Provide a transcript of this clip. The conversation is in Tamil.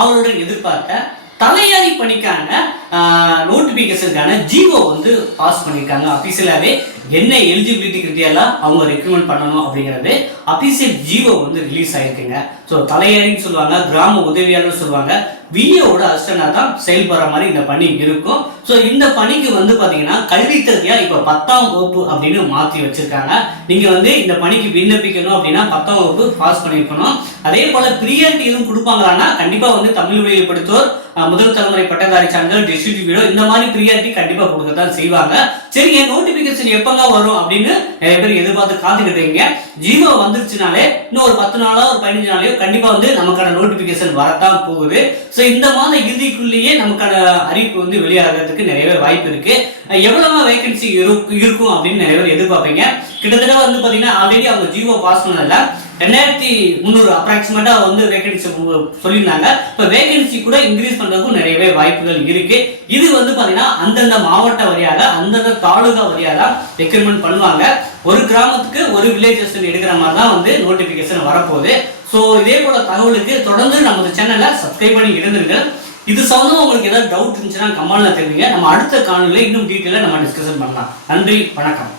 ஆவலுடன் எதிர்பார்த்த தலையாரி பணிக்கான நோட்டிபிகேஷனுக்கான ஜிஓ வந்து பாஸ் பண்ணியிருக்காங்க. அபிஷியலாவே என்ன எலிஜிபிலிட்டி கிரிட்டீரியா அவங்க ரெக்ரூட்மெண்ட் பண்ணணும் அப்படிங்கிறது அபிஷியல் ஜிஓ வந்து ரிலீஸ் ஆயிருக்குங்க. ஸோ தலையாரின்னு சொல்லுவாங்க, கிராம உதவியாளர் சொல்லுவாங்க, விஏஓட அசிஸ்டண்டா தான் செயல்படுற மாதிரி இந்த பணி இருக்கும். ஸோ இந்த பணிக்கு வந்து பாத்தீங்கன்னா கல்வி தகுதியா இப்ப 10ஆம் வகுப்பு அப்படின்னு மாத்தி வச்சிருக்காங்க. நீங்க வந்து இந்த பணிக்கு விண்ணப்பிக்கணும் அப்படின்னா 10ஆம் வகுப்பு பாஸ் பண்ணிருக்கணும். அதே போல பிரியாரிட்டி எதுவும் கொடுப்பாங்களான்னா கண்டிப்பா வந்து தமிழ் வழியை படித்தோர், முதல் தலைமுறை பட்டதாரி சான்றிதழ், டிஸ்ட்ரிக்ட் வீடோ இந்த மாதிரி பிரியாரிட்டி கண்டிப்பா கொடுக்கத்தான் செய்வாங்க. சரி, என் நோட்டிபிகேஷன் எப்பங்க வரும் அப்படின்னு நிறைய பேர் எதிர்பார்த்து காத்துக்கிட்டு இருக்கீங்க. ஜிஓ வந்துருச்சுனாலே இன்னும் ஒரு 10 நாளோ ஒரு 15 நாளையோ கண்டிப்பா வந்து நமக்கான நோட்டிபிகேஷன் வரத்தான் போகுது. ஸோ இந்த மாத இறுதிக்குள்ளேயே நமக்கான அறிவிப்பு வந்து வெளியாகிறதுக்கு நிறையவே வாய்ப்பு இருக்கு. எவ்வளவு வேகன்சி இருக்கும் அப்படின்னு நிறைய பேர் எதிர்பார்ப்பீங்க. கிட்டத்தட்ட வந்து பாத்தீங்கன்னா ஆல்ரெடி அவங்க ஜிஓ பாஸ் பண்ணல 2300 அப்ராக்சிமேட்டா வந்து வேகன்சி சொல்லியிருந்தாங்க. இப்போ வேகன்சி கூட இன்க்ரீஸ் பண்றதுக்கும் நிறையவே வாய்ப்புகள் இருக்கு. இது வந்து பாத்தீங்கன்னா அந்தந்த மாவட்ட வழியாக அந்தந்த தாலுகா வழியாக ரெக்ரூட்மெண்ட் பண்ணுவாங்க. ஒரு கிராமத்துக்கு ஒரு வில்லேஜ் எடுக்கிற மாதிரி தான் வந்து நோட்டிபிகேஷன் வரப்போகுது. ஸோ இதே போல தகவலுக்கு தொடர்ந்து நமது சேனலை சப்ஸ்கிரைப் பண்ணி இருந்திருங்க. இது சம்பந்தமா உங்களுக்கு ஏதாவது டவுட் இருந்துச்சுன்னா கமெண்ட்ல தெரிவிங்க. நம்ம அடுத்த காணொலியில இன்னும் டீட்டெயிலா நம்ம டிஸ்கஷன் பண்ணலாம். நன்றி, வணக்கம்.